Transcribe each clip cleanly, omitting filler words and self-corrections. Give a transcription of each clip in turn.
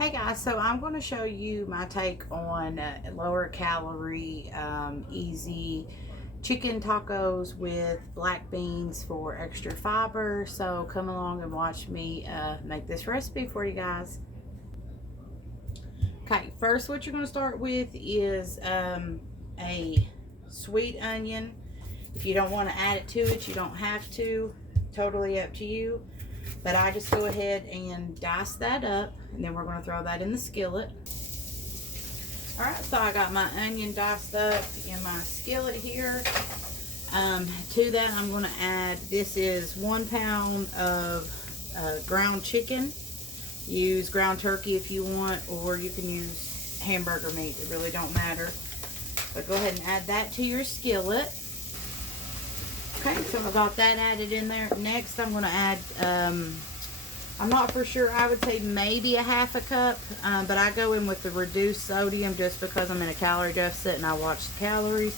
Hey guys, so I'm going to show you my take on lower calorie, easy chicken tacos with black beans for extra fiber. So come along and watch me make this recipe for you guys. Okay, first what you're going to start with is a sweet onion. If you don't want to add it to it, you don't have to. Totally up to you. But I just go ahead and dice that up, and then we're going to throw that in the skillet. Alright, so I got my onion diced up in my skillet here. To that I'm going to add, this is 1 pound of ground chicken. Use ground turkey if you want, or you can use hamburger meat. It really don't matter. But go ahead and add that to your skillet. Okay, so I got that added in there. Next, I'm going to add, I'm not for sure, I would say maybe a half a cup, but I go in with the reduced sodium just because I'm in a calorie deficit and I watch the calories.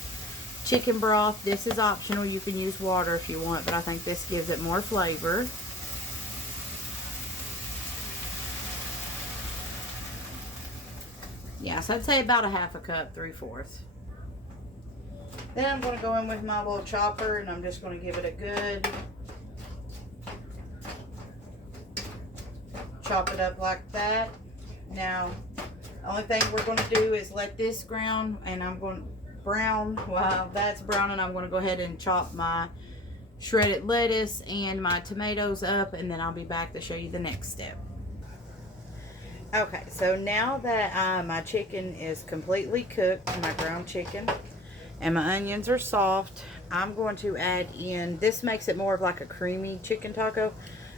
Chicken broth, this is optional. You can use water if you want, but I think this gives it more flavor. Yeah, so I'd say about a half a cup, 3/4. Then I'm going to go in with my little chopper and I'm just going to give it a good chop it up like that. Now, the only thing we're going to do is let this brown, and I'm going to brown. While that's browning, I'm going to go ahead and chop my shredded lettuce and my tomatoes up, and then I'll be back to show you the next step. Okay, so now that my chicken is completely cooked, my ground chicken, and my onions are soft, I'm going to add in, this makes it more of like a creamy chicken taco.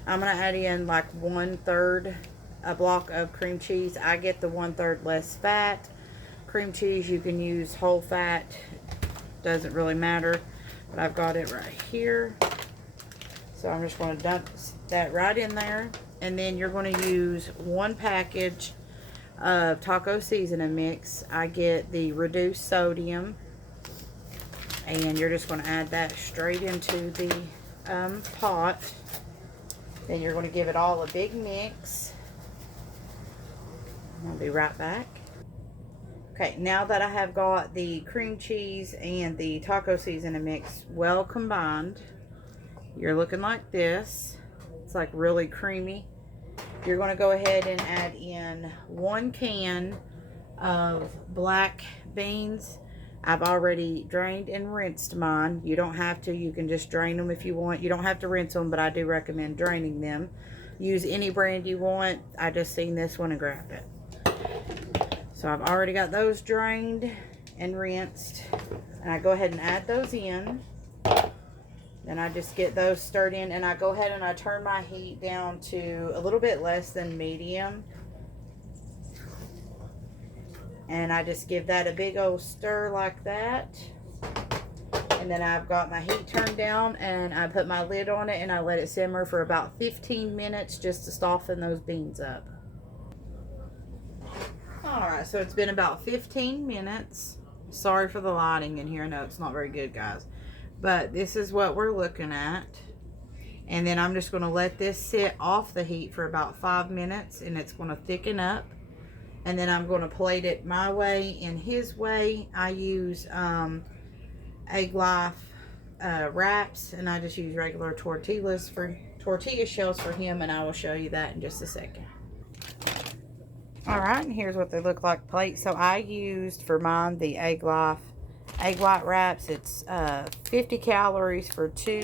I'm going to add in like 1/3 a block of cream cheese. I get the 1/3 less fat cream cheese. You can use whole fat, doesn't really matter, but I've got it right here. So I'm just going to dump that right in there, and then you're going to use 1 package of taco seasoning mix. I get the reduced sodium. And you're just going to add that straight into the pot. Then you're going to give it all a big mix. I'll be right back. Okay, now that I have got the cream cheese and the taco seasoning mix well combined, you're looking like this. It's like really creamy. You're going to go ahead and add in 1 can of black beans. I've already drained and rinsed mine. You don't have to. You can just drain them if you want. You don't have to rinse them, but I do recommend draining them. Use any brand you want. I just seen this one and grabbed it. So I've already got those drained and rinsed. And I go ahead and add those in. Then I just get those stirred in, and I go ahead and I turn my heat down to a little bit less than medium. And I just give that a big old stir like that. And then I've got my heat turned down, and I put my lid on it, and I let it simmer for about 15 minutes just to soften those beans up. Alright, so it's been about 15 minutes. Sorry for the lighting in here. No, it's not very good, guys. But this is what we're looking at. And then I'm just going to let this sit off the heat for about 5 minutes, and it's going to thicken up. And then I'm going to plate it my way and his way. I use Egg Life wraps, and I just use regular tortilla shells for him, and I will show you that in just a second. Alright, and here's what they look like plate. So I used for mine the Egg Life Egg White wraps. It's 50 calories for 2.